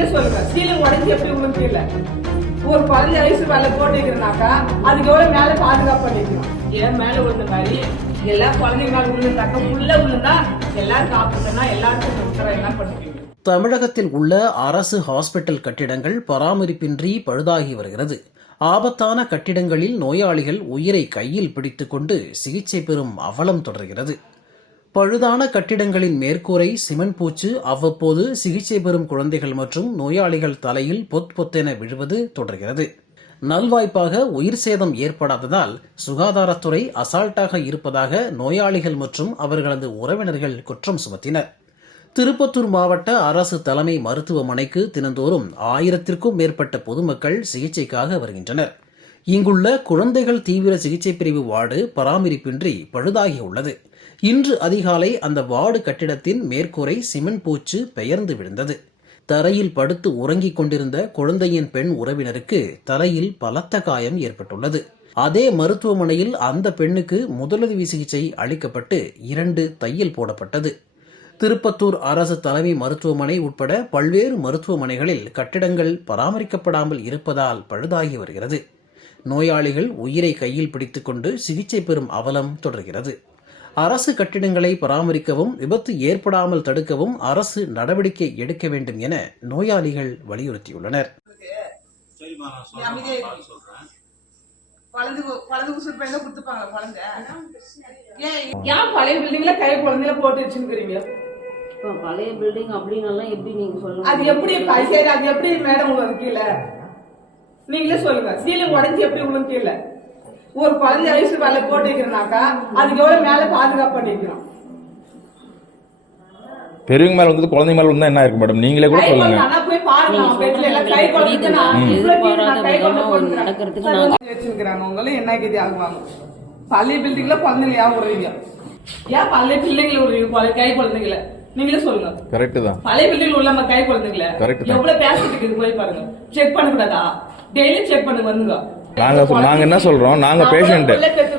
நீங்களே சொல்லுங்க சீலிங் உடஞ்சி எப்படி உங்களுக்கு இல்ல ஒரு குழந்தை வயசு மேல போட்டுக்கிறனாக்கா அதுக்கு எவ்வளவு மேல பாதுகாப்பு பண்ணிக்கணும்? ஏன் மேல விழுந்த மாதிரி எல்லா குழந்தைங்க மேல விழுந்தாக்கா உள்ள விழுந்தா எல்லாரும் காப்பாத்தனா எல்லாருக்கும் உத்தரவு என்ன பண்ணுவீங்க தமிழகத்தில் உள்ள அரசு ஹாஸ்பிட்டல் கட்டிடங்கள் பராமரிப்பின்றி பழுதாகி வருகிறது. ஆபத்தான கட்டிடங்களில் நோயாளிகள் உயிரை கையில் பிடித்துக்கொண்டு சிகிச்சை பெறும் அவலம் தொடர்கிறது. பழுதான கட்டிடங்களின் மேற்கூரை சிமெண்ட் பூச்சு அவ்வப்போது சிகிச்சை பெறும் குழந்தைகள் மற்றும் நோயாளிகள் தலையில் பொத் பொத்தென விழுவது தொடர்கிறது. நல்வாய்ப்பாக உயிர் சேதம் ஏற்படாததால் சுகாதாரத்துறை அசால்ட்டாக இருப்பதாக நோயாளிகள் மற்றும் அவர்களது உறவினர்கள் குற்றம் சுமத்தினர். திருப்பத்தூர் மாவட்ட அரசு தலைமை மருத்துவமனைக்கு தினந்தோறும் ஆயிரத்திற்கும் மேற்பட்ட பொதுமக்கள் சிகிச்சைக்காக வருகின்றனர். இங்குள்ள குழந்தைகள் தீவிர சிகிச்சை பிரிவு வார்டு பராமரிப்பின்றி பழுதாகியுள்ளது. இன்று அதிகாலை அந்த வார்டு கட்டிடத்தின் மேற்கூரை சிமெண்ட் பூச்சு பெயர்ந்து விழுந்தது. தரையில் படுத்து உறங்கிக் கொண்டிருந்த குழந்தையின் பெண் உறவினருக்கு தலையில் பலத்த காயம் ஏற்பட்டுள்ளது. அதே மருத்துவமனையில் அந்த பெண்ணுக்கு முதலுதவி சிகிச்சை அளிக்கப்பட்டு இரண்டு தையல் போடப்பட்டது. திருப்பத்தூர் அரசு தலைமை மருத்துவமனை உட்பட பல்வேறு மருத்துவமனைகளில் கட்டிடங்கள் பராமரிக்கப்படாமல் இருப்பதால் பழுதாகி வருகிறது. நோயாளிகள் உயிரை கையில் பிடித்துக்கொண்டு சிகிச்சை பெறும் அவலம் தொடர்கிறது. அரசு கட்டிடங்களை பராமரிக்கவும் விபத்து ஏற்படாமல் தடுக்கவும் அரசு நடவடிக்கை எடுக்க வேண்டும் என நோயாளிகள் வலியுறுத்தியுள்ளனர். ஏன் பழைய பில்டிங்ல கை குழந்தைல போட்டு வச்சுருக்கீங்க இப்போ பழைய பில்டிங் அப்படின்னு எப்படி நீங்க சொல்ல அது எப்படி அது எப்படி மேடம் உங்களுக்கு கீழே? நீங்களே சொல்லுங்க. சீலிங் உடஞ்சி எப்படி உங்களுக்கு கீழே ஒரு குழந்தை வயசு மேல போட்டுக்கிறனாக்கா அதுக்கு எவ்வளவு மேல பாதுகாப்பு பண்ணிக்கிறோம்? பெரியவங்க மேல வந்து குழந்தைங்க மேல வந்தா என்ன இருக்கு மேடம் நீங்களே கூட சொல்லுங்க. குழந்தை ஆனா போய் பாருங்க பெட்ல எல்லாம் கை குழந்தை நான் கை குழந்தை. நடக்கிறதுக்கு நான் வச்சிருக்கிறாங்க உங்களும் என்ன கதி ஆகுவாங்க? பள்ளி பில்டிங்ல குழந்தைங்க ஏன் விடுறீங்க? ஏன் பள்ளி பிள்ளைங்களை விடுறீங்க பழைய கை குழந்தைங்கள? நீங்களே சொல்லுங்க. கரெக்ட் தான். பழைய பில்டிங் உள்ள நம்ம கை குழந்தைங்கள. எவ்வளவு பேசிட்டு இருக்குது போய் பாருங்க. செக் பண்ண கூடாதா டெய்லி செக் பண்ணுங்க வந்துங்க நாங்க நாங்க என்ன சொல்றோம்? நாங்க பேஷண்ட்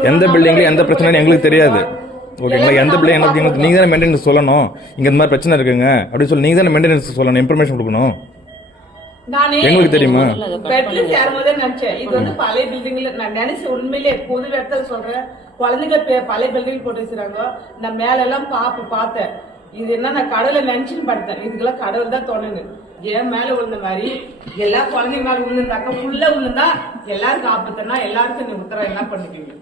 எந்த பில்டிங்ல எந்த பிரச்சனைன்னு எங்களுக்கு தெரியாது. ஓகேங்களா எந்த பில்டிங் என்ன நீங்க தானே மெயின்டெனன்ஸ் சொல்லணும்? இங்க இந்த மாதிரி பிரச்சனை இருக்குங்க. அப்படின்னு சொல்லி நீங்க தானே மெயின்டெனன்ஸ் சொல்லணும் இன்ஃபர்மேஷன் கொடுக்கணும்? எங்களுக்கு தெரியுமா? பெட்ல சேரும்போதே நினைச்சேன். இது வந்து பழைய பில்டிங்ல நான் நினைச்ச உண்மையிலே பொது இடத்துல சொல்றேன். குழந்தைங்க பழைய பில்டிங் போட்டு வச்சிருக்காங்க. நான் மேல எல்லாம் பாப்பு பார்த்தேன். இது என்ன நான் கடவுளை நினைச்சுன்னு படுத்தேன். இதுக்கெல்லாம் கடவுள் தான் தோணுங்க ஏன் மேல விழுந்த மாதிரி எல்லா குழந்தைங்க மேல விழுந்தாக்கா உள்ள விழுந்தா எல்லாரும் ஆபத்துனா எல்லாருக்கும் நீ உத்தரவு என்ன பண்ணுவீங்க